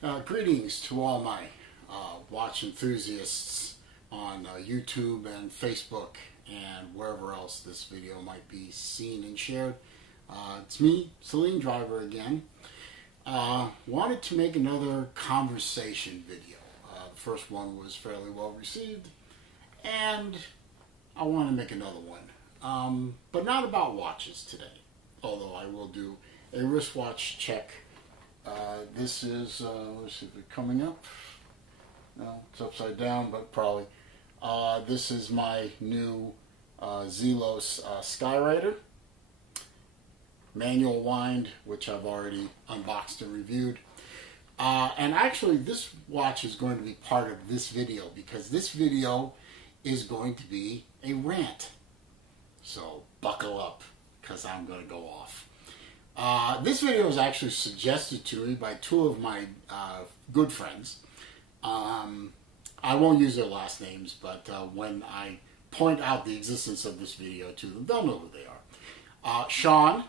Greetings to all my watch enthusiasts on YouTube and Facebook and wherever else this video might be seen and shared. It's me, Celine Driver again. Wanted to make another conversation video. The first one was fairly well received, and I want to make another one. But not about watches today, although I will do a wristwatch check. This is, let's see if it's coming up. No, it's upside down, but probably. This is my new Zelos Skyrider. Manual wind, which I've already unboxed and reviewed. And actually, this watch is going to be part of this video because this video is going to be a rant. So buckle up because I'm going to go off. This video was actually suggested to me by two of my good friends. I won't use their last names, but when I point out the existence of this video to them, they'll know who they are. Sean,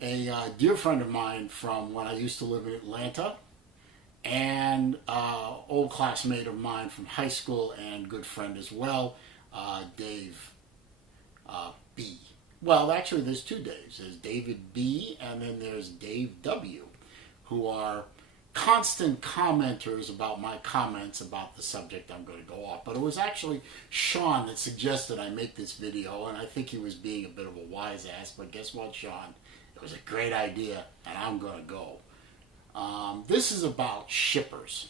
a dear friend of mine from when I used to live in Atlanta, and old classmate of mine from high school and good friend as well, Dave B. Well, actually, there's two Daves. There's David B. and then there's Dave W., who are constant commenters about my comments about the subject I'm going to go off. But it was actually Sean that suggested I make this video, and I think he was being a bit of a wise ass. But guess what, Sean? It was a great idea, and I'm going to go. This is about shippers.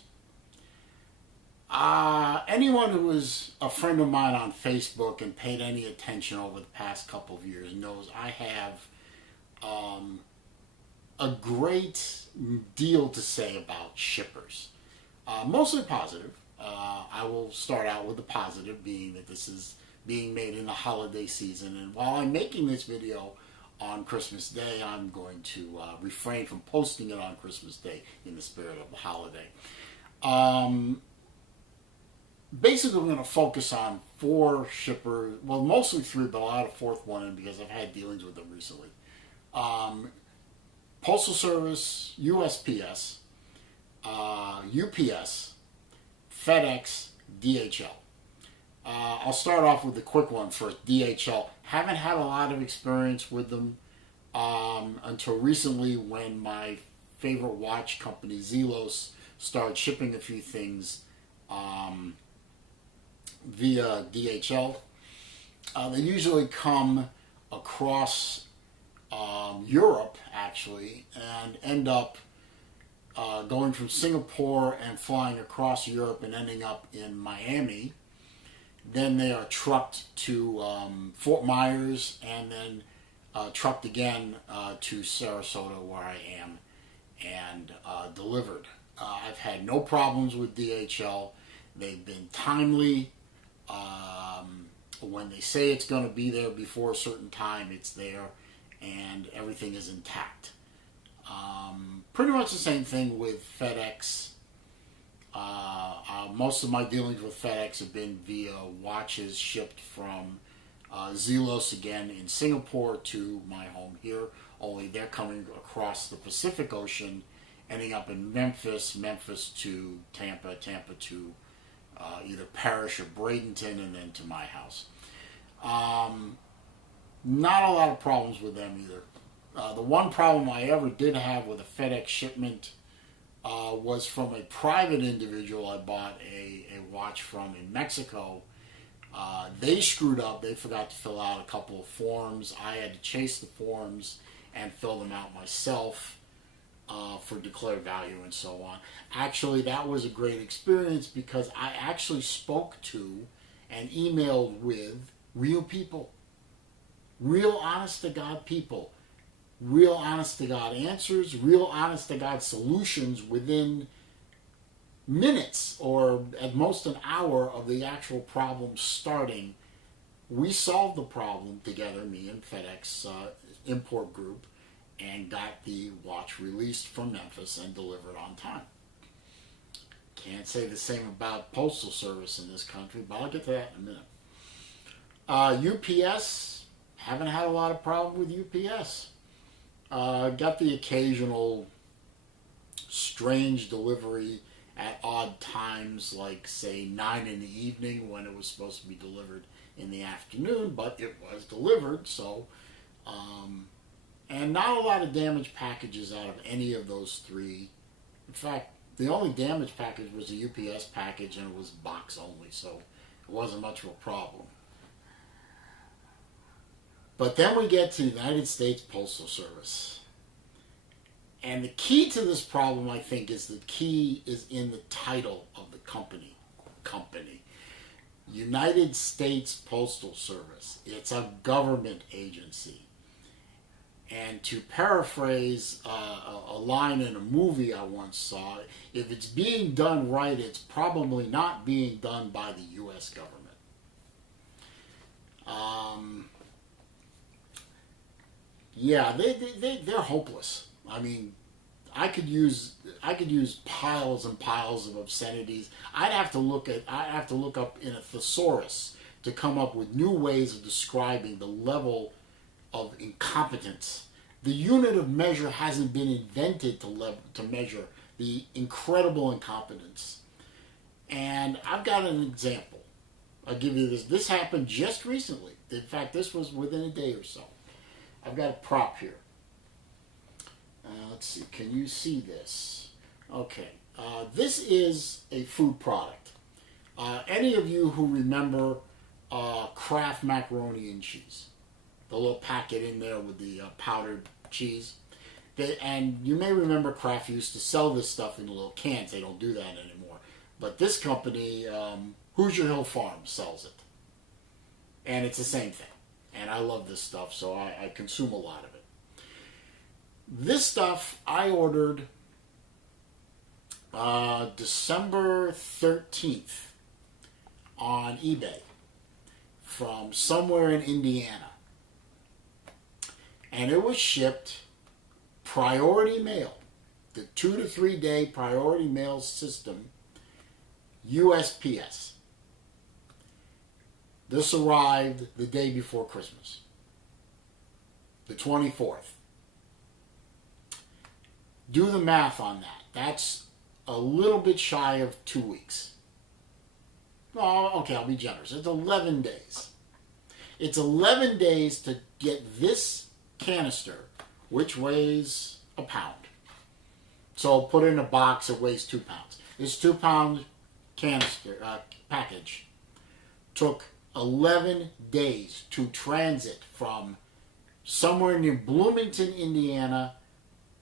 Anyone who is a friend of mine on Facebook and paid any attention over the past couple of years knows I have a great deal to say about shippers. Mostly positive. I will start out with the positive, being that this is being made in the holiday season. And while I'm making this video on Christmas Day, I'm going to refrain from posting it on Christmas Day in the spirit of the holiday. Basically, we're going to focus on four shippers, well, mostly three, but I'll add a fourth one in because I've had dealings with them recently. Postal Service, USPS, UPS, FedEx, DHL. I'll start off with the quick one first, DHL. Haven't had a lot of experience with them until recently when my favorite watch company, Zelos, started shipping a few things via DHL. They usually come across Europe, actually, and end up going from Singapore and flying across Europe and ending up in Miami. Then they are trucked to Fort Myers and then trucked again to Sarasota, where I am, and delivered. I've had no problems with DHL. They've been timely. When they say it's going to be there before a certain time, it's there, and everything is intact. Pretty much the same thing with FedEx. Most of my dealings with FedEx have been via watches shipped from Zelos again in Singapore to my home here, only they're coming across the Pacific Ocean, ending up in Memphis, Memphis to Tampa, Tampa to either Parrish or Bradenton, and then to my house. Not a lot of problems with them either. The one problem I ever did have with a FedEx shipment was from a private individual I bought a watch from in Mexico. They screwed up. They forgot to fill out a couple of forms. I had to chase the forms and fill them out myself for declared value and so on. Actually, that was a great experience because I actually spoke to and emailed with real people. Real honest-to-God people. Real honest-to-God answers. Real honest-to-God solutions within minutes or at most an hour of the actual problem starting. We solved the problem together, me and FedEx Import Group, and got the watch released from Memphis and delivered on time. Can't say the same about Postal Service in this country, but I'll get to that in a minute. UPS, haven't had a lot of problem with UPS. Got the occasional strange delivery at odd times, like say 9 in the evening when it was supposed to be delivered in the afternoon, but it was delivered. So, and not a lot of damaged packages out of any of those three. In fact, the only damaged package was a UPS package, and it was box only, so it wasn't much of a problem. But then we get to the United States Postal Service. And the key to this problem, I think, is the key is in the title of the company. United States Postal Service. It's a government agency. And to paraphrase a line in a movie I once saw, if it's being done right, it's probably not being done by the U.S. government. Yeah, they're hopeless. I mean, I could use piles and piles of obscenities. I'd have to look up in a thesaurus to come up with new ways of describing the level of incompetence. The unit of measure hasn't been invented to measure the incredible incompetence. And I've got an example. I'll give you this. This happened just recently. In fact, this was within a day or so. I've got a prop here. Let's see. Can you see this? Okay. This is a food product. Any of you who remember Kraft macaroni and cheese? The little packet in there with the powdered cheese. And you may remember Kraft used to sell this stuff in little cans. They don't do that anymore. But this company, Hoosier Hill Farms, sells it. And it's the same thing. And I love this stuff, so I consume a lot of it. This stuff I ordered December 13th on eBay from somewhere in Indiana. And it was shipped priority mail, the 2 to 3 day priority mail system, USPS. This arrived the day before Christmas, the 24th. Do the math on that. That's a little bit shy of 2 weeks. Oh, okay, I'll be generous. It's 11 days. It's 11 days to get this canister, which weighs a pound. So put it in a box, it weighs 2 pounds. This 2 pound canister package took 11 days to transit from somewhere near Bloomington, Indiana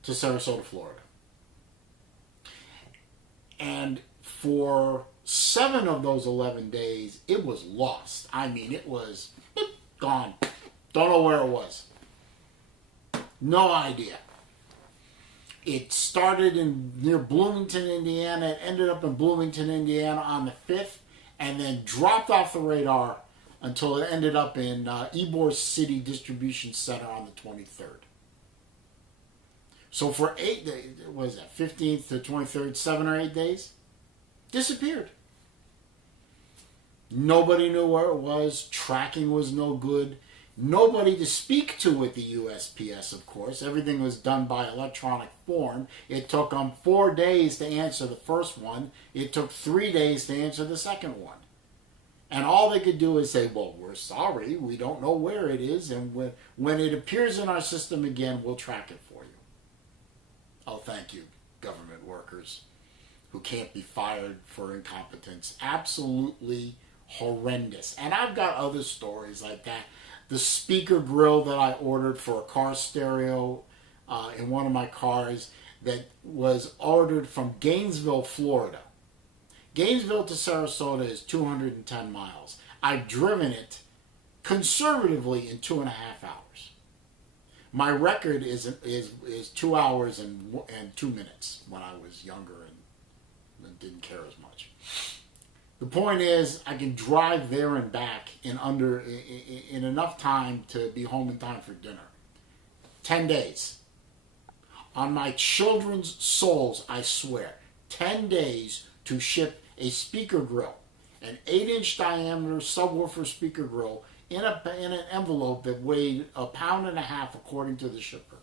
to Sarasota, Florida. And for 7 of those 11 days, it was lost. I mean, it was gone. Don't know where it was. No idea. It started near Bloomington, Indiana. It ended up in Bloomington, Indiana on the 5th, and then dropped off the radar until it ended up in Ybor City Distribution Center on the 23rd. So for 8 days, what is that, 15th to 23rd, 7 or 8 days, disappeared. Nobody knew where it was. Tracking was no good. Nobody to speak to at the USPS, of course. Everything was done by electronic form. It took them 4 days to answer the first one. It took 3 days to answer the second one. And all they could do is say, well, we're sorry, we don't know where it is, and when it appears in our system again, we'll track it for you. Oh, thank you, government workers who can't be fired for incompetence. Absolutely horrendous. And I've got other stories like that. The speaker grill that I ordered for a car stereo in one of my cars that was ordered from Gainesville, Florida. Gainesville to Sarasota is 210 miles. I've driven it conservatively in 2.5 hours. My record is 2 hours and 2 minutes when I was younger and didn't care as much. The point is, I can drive there and back in enough time to be home in time for dinner. 10 days. On my children's souls, I swear. 10 days to ship a speaker grill, an 8-inch diameter subwoofer speaker grill in an envelope that weighed 1.5 pounds according to the shipper.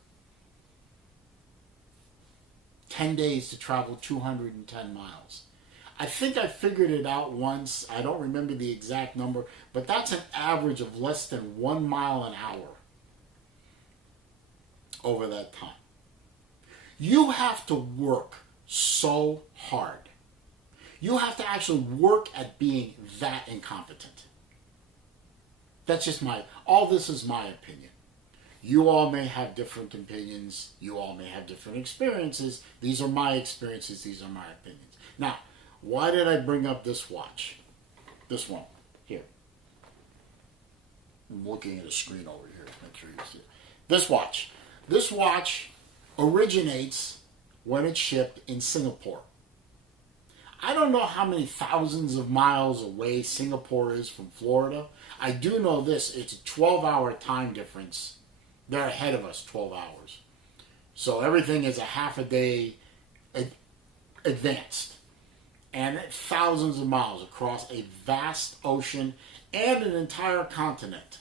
10 days to travel 210 miles. I think I figured it out once. I don't remember the exact number, but that's an average of less than 1 mile an hour over that time. You have to work so hard. You have to actually work at being that incompetent. That's just all this is my opinion. You all may have different opinions. You all may have different experiences. These are my experiences. These are my opinions. Now, why did I bring up this watch? This one, here. I'm looking at a screen over here to make sure you see it. This watch. This watch originates when it's shipped in Singapore. I don't know how many thousands of miles away Singapore is from Florida. I do know this. It's a 12-hour time difference. They're ahead of us 12 hours. So everything is a half a day advanced. And thousands of miles across a vast ocean and an entire continent.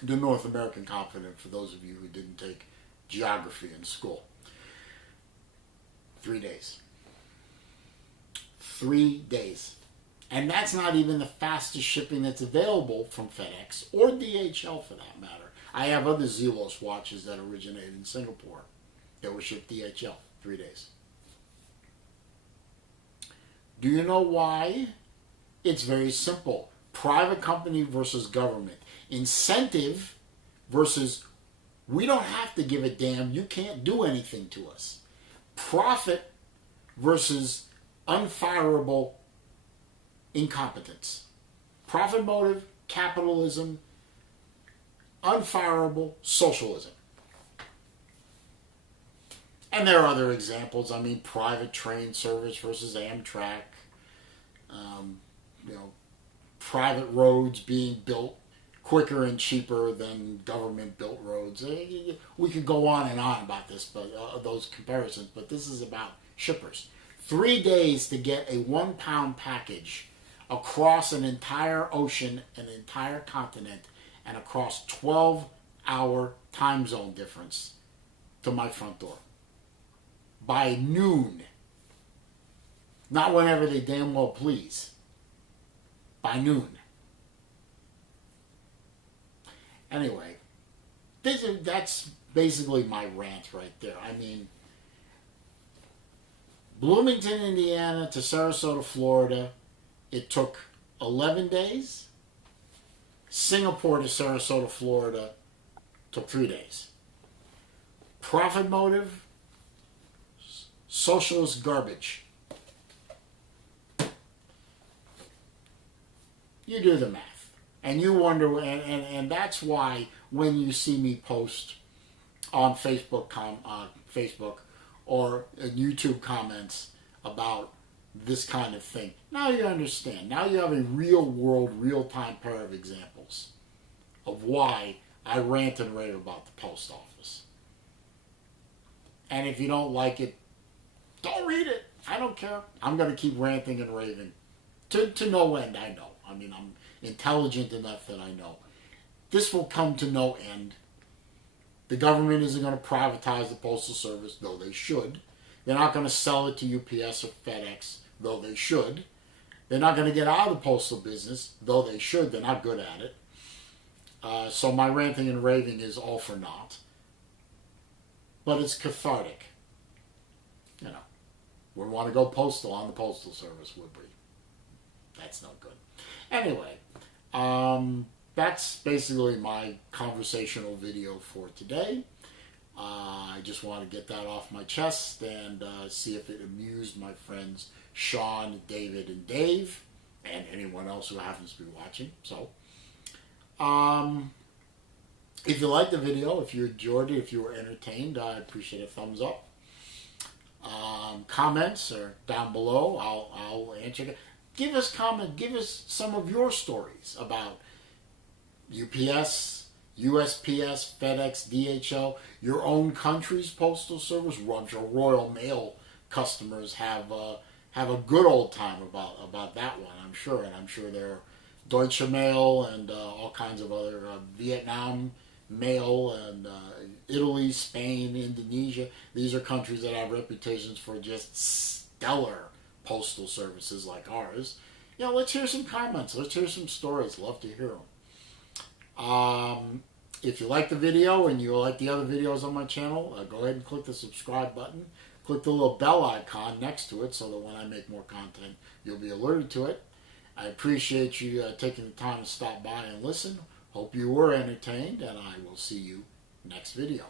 The North American continent, for those of you who didn't take geography in school. 3 days. 3 days. And that's not even the fastest shipping that's available from FedEx or DHL for that matter. I have other Zelos watches that originated in Singapore that were shipped DHL, 3 days. Do you know why? It's very simple. Private company versus government. Incentive versus we don't have to give a damn. You can't do anything to us. Profit versus unfireable incompetence. Profit motive, capitalism, unfireable socialism. And there are other examples. I mean, private train service versus Amtrak. Private roads being built quicker and cheaper than government-built roads. We could go on and on about this, but those comparisons. But this is about shippers. 3 days to get a 1 pound package across an entire ocean, an entire continent, and across 12-hour time zone difference to my front door. By noon. Not whenever they damn well please. By noon. Anyway, that's basically my rant right there. I mean, Bloomington, Indiana to Sarasota, Florida, it took 11 days. Singapore to Sarasota, Florida, took 3 days. Profit motive, socialist garbage. You do the math. And you wonder, and that's why when you see me post on Facebook or YouTube comments about this kind of thing, now you understand. Now you have a real world, real-time pair of examples of why I rant and rave about the post office. And if you don't like it, don't read it. I don't care. I'm going to keep ranting and raving. To no end, I know. I mean, I'm intelligent enough that I know. This will come to no end. The government isn't going to privatize the Postal Service, though they should. They're not going to sell it to UPS or FedEx, though they should. They're not going to get out of the postal business, though they should. They're not good at it. So my ranting and raving is all for naught. But it's cathartic. You know, wouldn't want to go postal on the Postal Service, would we? That's no good. Anyway, that's basically my conversational video for today. I just want to get that off my chest and see if it amused my friends Sean, David, and Dave, and anyone else who happens to be watching. So, if you liked the video, if you enjoyed it, if you were entertained, I appreciate a thumbs up. Comments are down below. I'll answer them. Give us some of your stories about UPS, USPS, FedEx, DHL, your own country's postal service. Your Royal Mail customers have a good old time about that one, I'm sure, and I'm sure there are Deutsche Mail and all kinds of other Vietnam mail, and Italy, Spain, Indonesia. These are countries that have reputations for just stellar postal services like ours. Let's hear some comments. Let's hear some stories. Love to hear them. If you like the video and you like the other videos on my channel, go ahead and click the subscribe button. Click the little bell icon next to it so that when I make more content, you'll be alerted to it. I appreciate you taking the time to stop by and listen. Hope you were entertained, and I will see you next video.